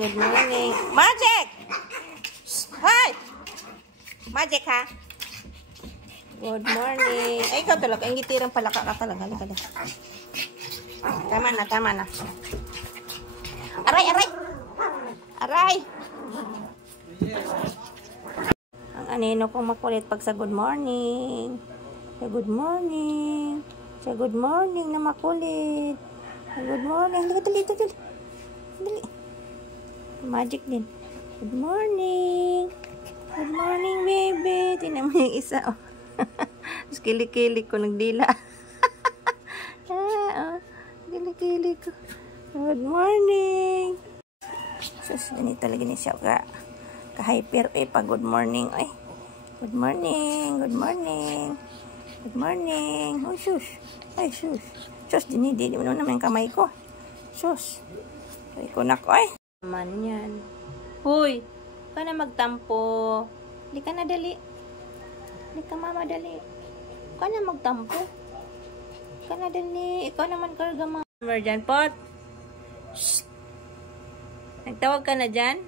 Good morning. Magic! Hi! Magic, ha? Good morning. Ay, ikaw talaga. Ang gitirang palaka ka talaga. Halika. Tama na. Aray! Aray! Ang anino kong makulit pag sa good morning. Good morning na makulit. Good morning. Dali. Magic din. Good morning, baby. Tingnan mo yung isa, oh. Tapos kilik-kilik ko, nagdila. Kilik-kilik ko. Good morning. Sus, ganito talaga ni siya ka-hyper, pag good morning, ay. Good morning. Oh, sus. Ay, sus. Sus, dinidi mo naman yung kamay ko. Sus. Ay, kunak, ay. Man yan. Huy, ka na magtampo. Hindi ka na dali. Hindi ka mama dali. Ka na magtampo. Ka na dali. Ikaw naman karga mama. Dyan, pot. Shh. Nagtawag ka na dyan?